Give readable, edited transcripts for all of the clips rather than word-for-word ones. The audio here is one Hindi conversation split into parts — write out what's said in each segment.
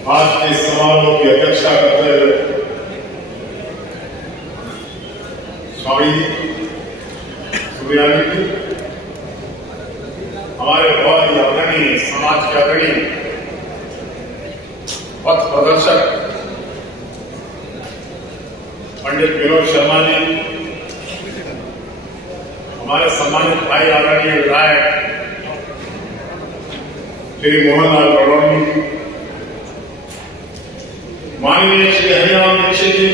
आज के समारोह की अध्यक्षता करते हुए स्वामी जी, सूर्यानी जी, हमारे बहुत ही अग्रणी समाज के अग्रणी पथ प्रदर्शक पंडित विनोद शर्मा जी, हमारे सम्मानित भाई आदरणीय विधायक श्री मोहनलाल बड़ौनी जी, माननीय श्री हरिराम दीक्षित जी,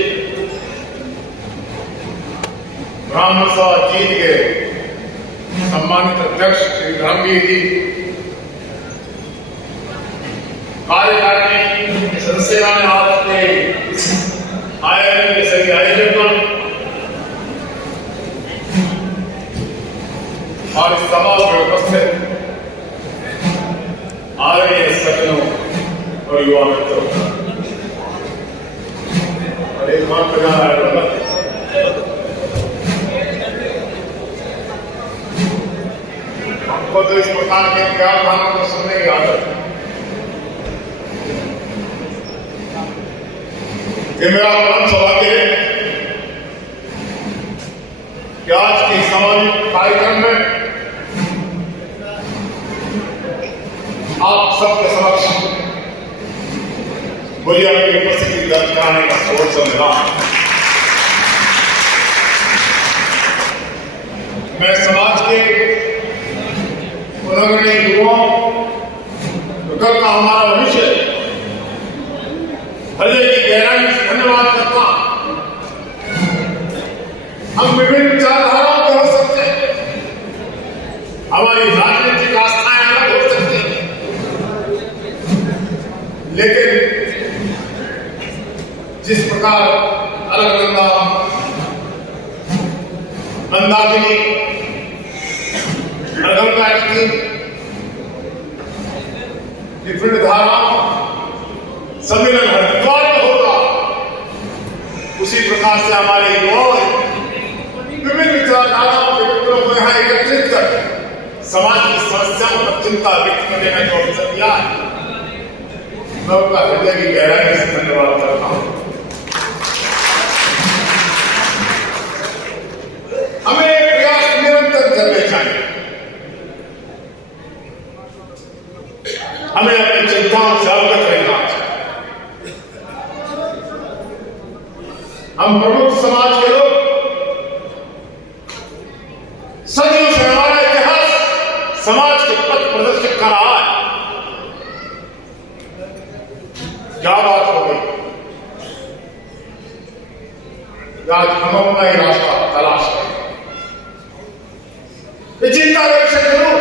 ब्राह्मण सभा जीत के सम्मानित अध्यक्ष श्री धर्मवीर जी, कार्यकारिणी सदस्य ने आज के आयोजन के सभी आयोजकों और इस सभा में उपस्थित आदरणीय सज्जनों और युवा मित्रों, और एक बात बजा रहा है, हमको तो इस प्रकार के प्यार भावों को सुनने की आदत है। ये मेरा परम सौभाग्य है कि आज के सामाजिक कार्यक्रम में आप सबके समक्ष मुझे अपनी उपस्थिति दर्ज कराने का अवसर मिला। मैं समाज के अग्रणी युवाओं, कल का हमारा भविष्य, हृदय की गहराई से धन्यवाद करता। हम विभिन्न विचारधाराओं के हो सकते हैं, हमारी राजनीतिक आस्थाएं अलग हो सकती हैं, लेकिन जिस प्रकार अलग मंदाकिनी विभिन्न धाराओं सम्मेलन हरिद्वार में होगा, उसी प्रकार से हमारे युवाओं विभिन्न विचारधाराओं के मित्रों को यहाँ एकत्रित कर समाज की समस्याओं पर चिंता व्यक्त करने का जो अवसर दिया है, मैं उनका हृदय की गहराई से धन्यवाद करता हूँ। हमें प्रयास निरंतर करने चाहिए, हमें अपनी चिंताओं से अवगत रहना चाहिए। हम प्रमुख समाज के लोग, सदियों से हमारा इतिहास समाज के पथ प्रदर्शित कर रहा है। क्या बात हो गई, आज हम अपना ही रास्ता तलाश करें, ये चिंता विषय जरूर।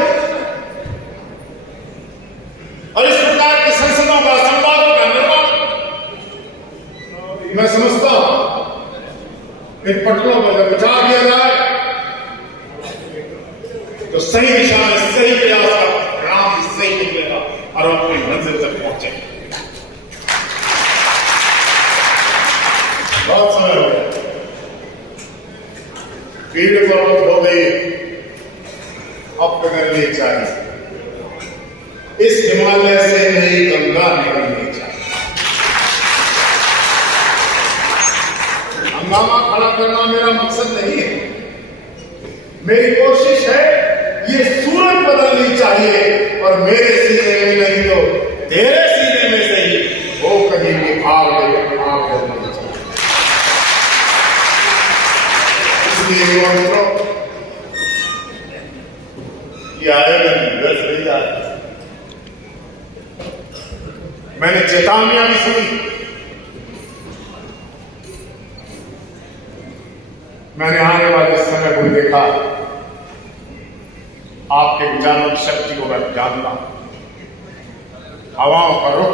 और इस प्रकार की संसदों का, संवादों का निर्माण मैं समझता हूं इन पटलों पर जब विचार किया जाए तो सही दिशा में सही प्रयास का परिणाम सही निकलेगा और हम अपनी मंजिल तक पहुंचेंगे। बहुत समय हो गया, भीड़ बहुत हो गई, अब करनी चाहिए। इस हिमालय से नई गंगा निकलनी चाहिए। हंगामा खड़ा करना मेरा मकसद नहीं है, मेरी कोशिश है ये सूरत बदलनी चाहिए और मेरे सीने में नहीं तो तेरे सीने में से ही वो कहीं भी आग बदलनी चाहिए। इसलिए ये आयोजन व्यर्थ नहीं जाए। मैंने चेतावनियां भी सुनी, मैंने आने वाले समय को देखा, आपके विचारों की शक्ति को मैं जानता हूं। हवाओं का रुख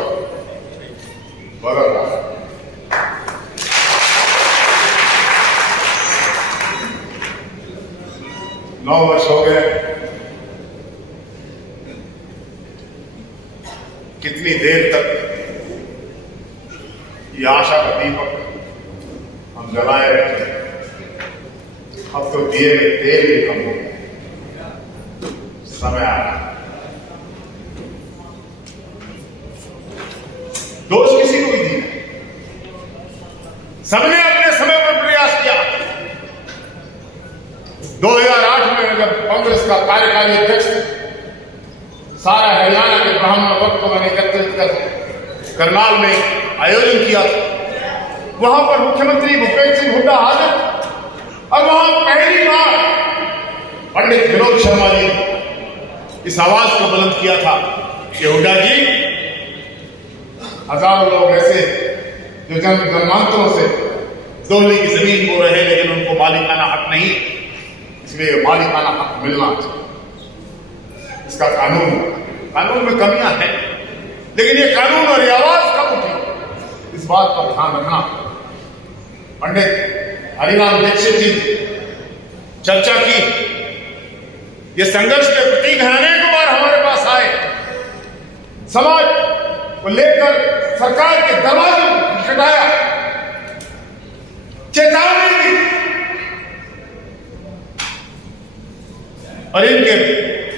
बदल रहा है। 9 वर्ष हो गए, कितनी देर तक ये आशा का दीपक हम जलाए रखे। अब तो दिए में तेल भी कम हो गया, समय आया। दोष किसी को भी दी नहीं। सबने अपने समय पर प्रयास किया। 2008 में जब कांग्रेस का कार्यकारी अध्यक्ष सारा हरियाणा के ब्राह्मण वर्ग को मैंने एकत्रित कर करनाल में आयोजन किया, वहां पर मुख्यमंत्री भूपेंद्र सिंह हुड्डा हाजिर, और वहां पहली बार पंडित विनोद शर्मा जी ने इस आवाज को बुलंद किया था कि हुड्डा जी, हजारों लोग ऐसे जो जन्मांतरों से दोहली की जमीन बो रहे लेकिन उनको मालिकाना हक नहीं, इसलिए मालिकाना हक मिलना चाहिए। इसका कानून में कमियां हैं, लेकिन ये कानून और ये आवाज कब उठी, इस बात का ध्यान रखना। पंडित हरिराम दीक्षित जी चर्चा की, ये संघर्ष के प्रतीक अनेक बार हमारे पास आए, समाज को लेकर सरकार के दरवाजे खटखटाया, चेतावनी दी, और इनके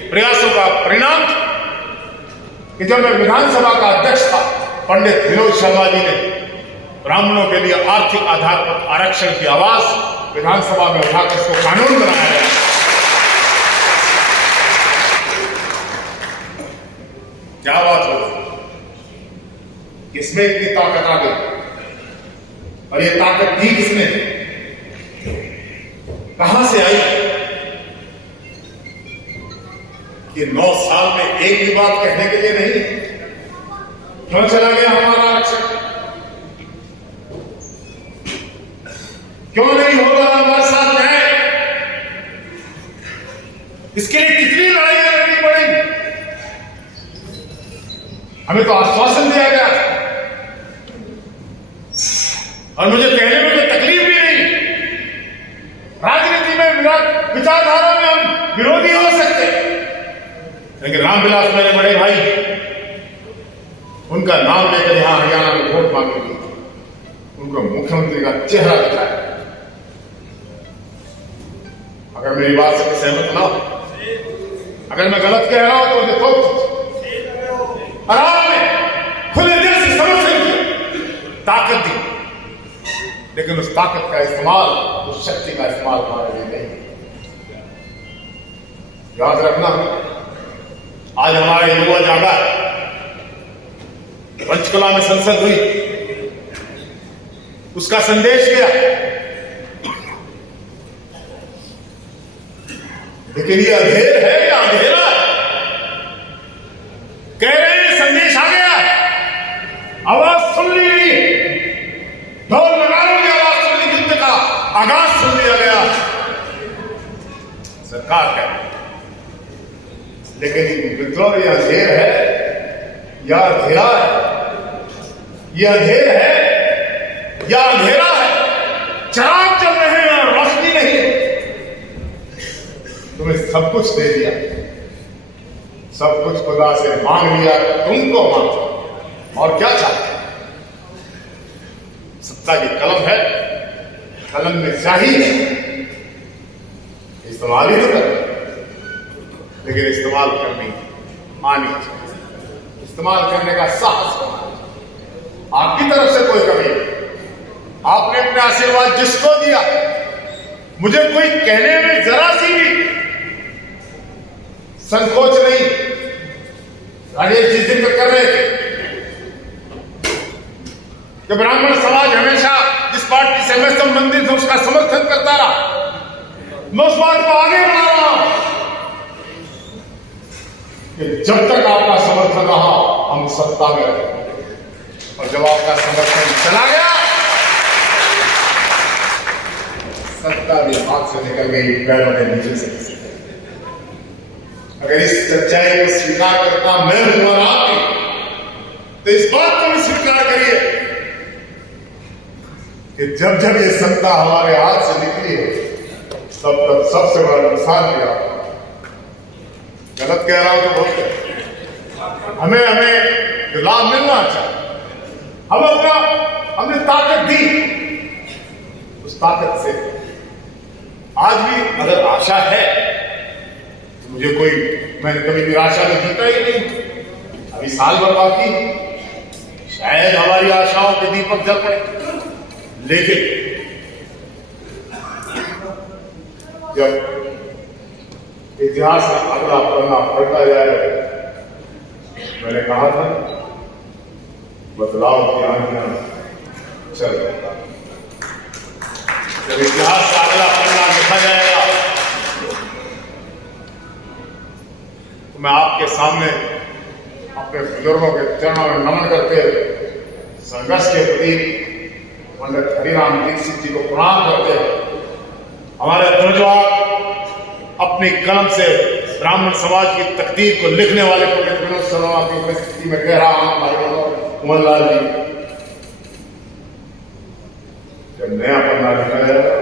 प्रयासों का परिणाम कि जब मैं विधानसभा का अध्यक्ष था, पंडित विनोद शर्मा जी ने ब्राह्मणों के लिए आर्थिक आधार पर आरक्षण की आवाज विधानसभा में उठाकर इसको कानून बनाया गया। क्या बात हो, किसमें इतनी ताकत आ गई, और ये ताकत दी किसने, कहां से आई कि 9 साल में एक भी बात कहने के लिए नहीं? क्यों चला गया हमारा आरक्षण? क्यों नहीं होगा हमारे साथ न्याय? इसके लिए कितनी लड़ाइयां लड़नी पड़ी? हमें तो आश्वासन दिया गया और मुझे कहने में कोई तकलीफ भी नहीं। राजनीति में विचारधारा में हम विरोधी हो सकते, लेकिन रामविलास मेरे बड़े भाई, उनका नाम लेकर यहां हरियाणा में वोट मांगेंगे, उनको मुख्यमंत्री का चेहरा दिखाया। अगर मेरी बात से सहमत ना हो, अगर मैं गलत कह रहा हूं तो मुझे तो और आपने खुले दिल से समर्थन किया, ताकत दी, लेकिन उस ताकत का इस्तेमाल, उस शक्ति का इस्तेमाल हमारे लिए नहीं। याद रखना, आज हमारे युवा जागा, पंचकुला में संसद हुई, उसका संदेश क्या, लेकिन ये अधेर है या अंधेरा है? कह रहे हैं संदेश आ गया, आवाज सुन ली, ढोल नगाड़ों की आवाज सुन ली, युद्ध का आगाज सुन लिया गया, सरकार कह रही, लेकिन विद्रोह ये अंधेर है या अंधेरा है? ये अंधेर है या अंधेरा है? चिराग चल रहे हैं और रोशनी नहीं। तुम्हें सब कुछ दे दिया, सब कुछ खुदा से मांग लिया, तुमको मांगो और क्या चाहते? सत्ता की कलम है, कलम में स्याही है, इस्तेमाल ही तो कर, लेकिन इस्तेमाल करनी आनी चाहिए, इस्तेमाल करने का साहस होना चाहिए। आपकी तरफ से कोई कमी नहीं, आपने अपने आशीर्वाद जिसको दिया, मुझे कोई कहने में जरा सी भी संकोच नहीं। राजेश जिस दिन तक कर रहे थे कि ब्राह्मण समाज हमेशा जिस पार्टी से मैं संबंधित हूं उसका समर्थन करता रहा, मैं उस बात को आगे बढ़ा रहा हूं कि जब तक आपका समर्थन रहा हम सत्ता में रहे, और जब आपका समर्थन चला गया, सत्ता भी हाथ से निकल गई, पैरों के नीचे से। अगर इस सच्चाई को स्वीकार करता मैं हूं और आप भी, तो इस बात को भी स्वीकार करिए कि जब जब ये सत्ता हमारे हाथ से निकली है, तब तब सबसे बड़ा नुकसान किया। गलत कह रहा हूं तो बोलते, हमें लाभ मिलना चाहिए। हमने ताकत दी, उस ताकत से आज भी अगर आशा है तो मुझे मैंने कभी निराशा में जीता ही नहीं। अभी साल भर बाकी, शायद हमारी आशाओं के दीपक जल पड़े, लेकिन जब इतिहास का अगला पन्ना पढ़ता जाए, मैंने कहा था बदलाव की आंधियां चल रही। जब इतिहास का अगला पन्ना लिखा जाएगा तो मैं आपके सामने अपने बुजुर्गों के चरणों में नमन करते संघर्ष के प्रतीक पंडित हरिराम दीक्षित जी को प्रणाम करते हमारे ध्वजवाहक अपनी कलम से ब्राह्मण समाज की तकदीर को लिखने वाले पंडित विनोद शर्मा की उपस्थिति में कह रहा हूं भाई कुंवरलाल जी, जब नया पन्ना लिखा जाएगा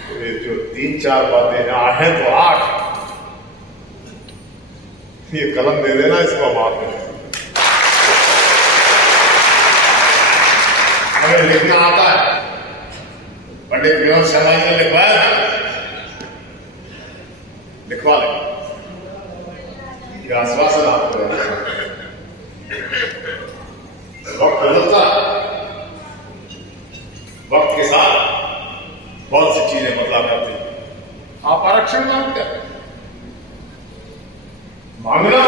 तो ये जो 3-4 बातें यहां हैं तो 8, ये कलम दे देना, इसको हम आप हमें लिखना आता है। पंडित विनोद शर्मा जी ने लिखवाया था, लिखवा ले, आश्वासन आपको वक्त बदलता, वक्त के साथ बहुत सी चीजें बदला करती। आप आरक्षण मांगते हैं, मांगना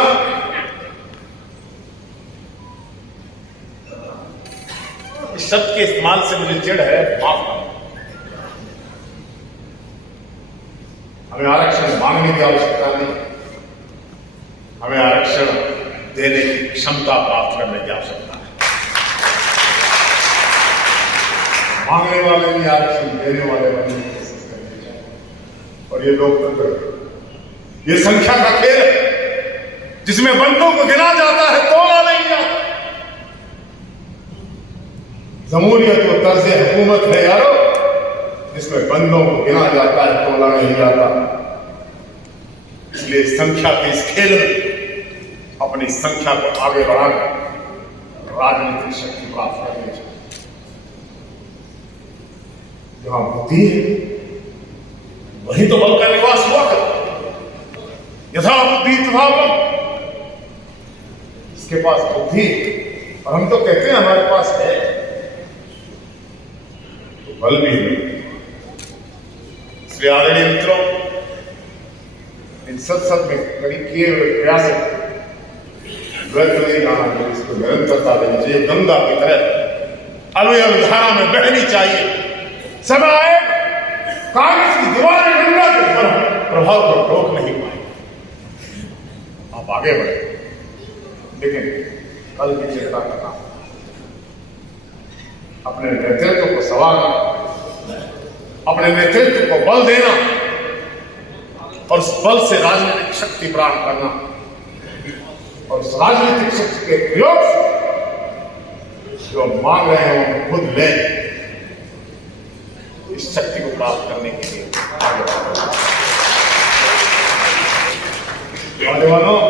इस शब्द के इस्तेमाल से मुझे चिढ़ है, माफ करना। हमें आरक्षण मांगने की आवश्यकता नहीं, हमें आरक्षण देने की क्षमता प्राप्त करने की आवश्यकता है। मांगने वाले नहीं, आरक्षण देने वाले बनने की कोशिश करनी चाहिए। और ये लोकतंत्र ये संख्या का खेल है जिसमें बंदों को गिना जाता है, तोला नहीं जाता। जमहूरियत और तर्ज हुकूमत है यारो, जिसमें बंदों को गिना जाता है, तोला नहीं जाता। इसलिए संख्या के इस खेल में अपनी संख्या को आगे बढ़ाकर राजनीतिक शक्ति प्राप्त करनी चाहिए। जहां बुद्धि है वहीं तो बल का निवास हुआ कर। यथा बुद्धि तथा बल, इसके पास बुद्धि और हम तो कहते हैं हमारे पास है, तो बल भी है। इसलिए आदरणीय मित्रों, इन सत्संग में कड़ी किए हुए प्रयास व्यर्थ नहीं जाना चाहिए, इसको निरंतरता देनी चाहिए। गंगा की तरह अविरल धारा में बहनी चाहिए। समय आए कागज की दीवारें गंगा के प्रभाव को रोक नहीं पाए। आप आगे बढ़े, लेकिन कल की चिंता करना, अपने नेतृत्व को संवारना, अपने नेतृत्व को बल देना और उस बल से राजनीतिक शक्ति प्राप्त करना, और उस राजनीतिक शक्ति के प्रयोग से जो मांग रहे हैं वो खुद लें, इस शक्ति को प्राप्त करने के लिए आगे बढ़ना। नौजवानों,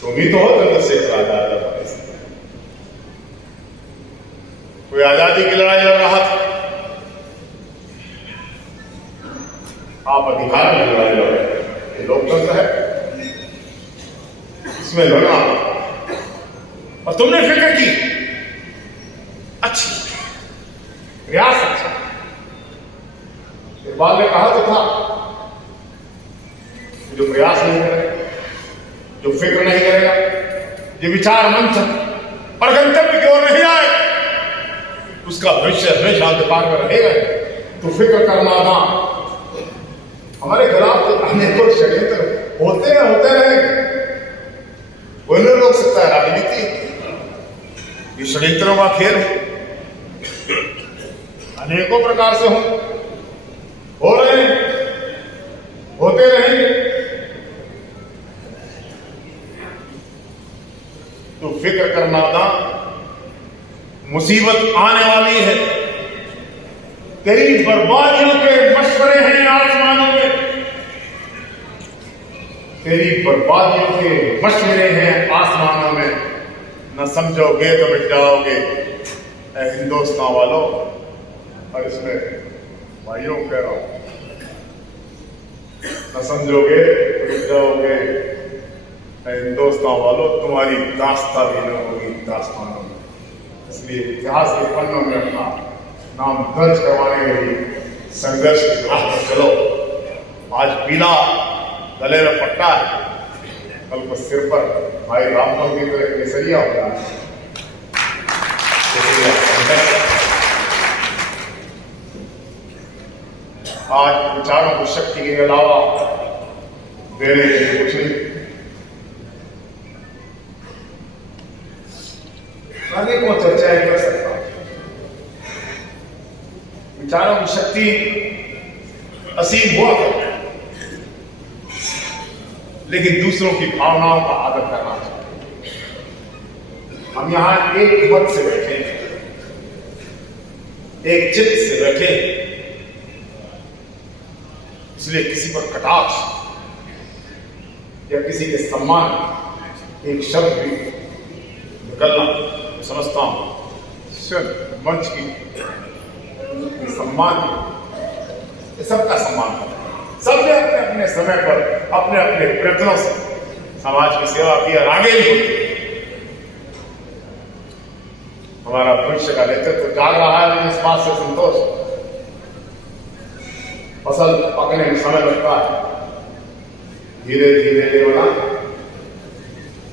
तुम ही तो हो चंद्रशेखर आजाद। कोई आजादी की लड़ाई लड़ रहा था, आप अधिकार की लड़ाई लड़ रहे हैं। ये लोकतंत्र है, इसमें लड़ना, और तुमने फिक्र की, अच्छी प्रयास अच्छा। इकबाल ने कहा तो था, जो प्रयास नहीं करेगा, जो फिक्र नहीं करेगा, जो विचार मंथन और गंतव्य की ओर नहीं आए, उसका भविष्य हमेशा अंधकार में रहेगा। तो फिक्र करना ना, हमारे खिलाफ तो अनेकों षड्यंत्र होते रहेंगे, कोई नहीं रोक सकता है। राजनीति ये षड्यंत्रों का खेल है, अनेकों प्रकार से हो रहे हैं, होते रहेंगे। तो फिक्र करना ना, मुसीबत आने वाली है। तेरी बर्बादियों के मशवरे हैं आसमानों में, तेरी बर्बादियों के मशवरे हैं आसमानों में। न समझोगे तो मिट जाओगे ऐ हिंदुस्तान वालों। और इसमें भाइयों कह रहा हूं, न समझोगे तो रुक जाओगे। हिंदुस्तान वालों, तुम्हारी दास्तां भी न होगी दास्तान होगी। इसलिए इतिहास के पन्नों में अपना नाम दर्ज करवाने के लिए संघर्ष की राह पर चलो। आज पीला गले में पट्टा है, कल को सिर पर भाई रामपुर की तरह केसरिया होगा। आज विचारों को शक्ति के अलावा देने के लिए कुछ नहीं। अनेकों चर्चाएं कर सकता हूं। विचारों की शक्ति असीम हुआ करती है, लेकिन दूसरों की भावनाओं का आदर करना चाहिए। हम यहां एक मत से बैठे, एक चित्त से बैठे, इसलिए किसी पर कटाक्ष या किसी के सम्मान एक शब्द भी निकलना, समझता हूं सिर्फ मंच की सम्मान, सबका सम्मान करना। सबने अपने अपने समय पर अपने अपने प्रयत्नों से समाज की सेवा की और आगे भी होती है। हमारा भविष्य का नेतृत्व जाग रहा है, लेकिन इस बात से संतोष, फसल पकने में समय लगता है। धीरे धीरे लेवना,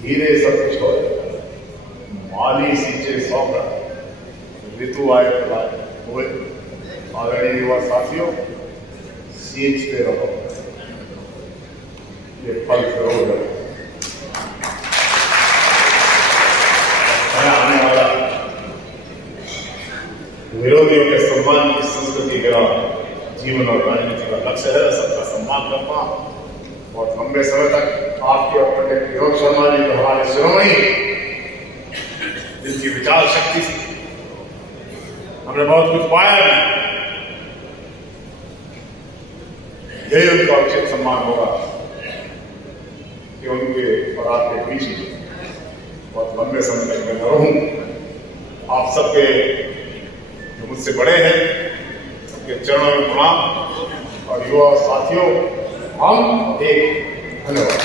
धीरे सब कुछ हो। माली सींचे सौगा, ऋतु आए हुए। आदरणीय युवा साथियों, सींचते रहो, ये फल जरूर है। आने वाला विरोधियों के सम्मान की संस्कृति का जीवन और राजनीति का लक्ष्य है। सबका सम्मान करना। बहुत लंबे समय तक आपके और पंडित विनोद शर्मा जी को हमारे शिरोमणि, जिनकी विचार शक्ति से हमने बहुत कुछ पाया भी, यही उनका उचित सम्मान होगा कि उनके और आपके बीच में बहुत लंबे समय तक मैं रहूं। आप सबके जो मुझसे बड़े हैं, सबके चरणों में प्रणाम। और युवा साथियों, हम एक धन्यवाद।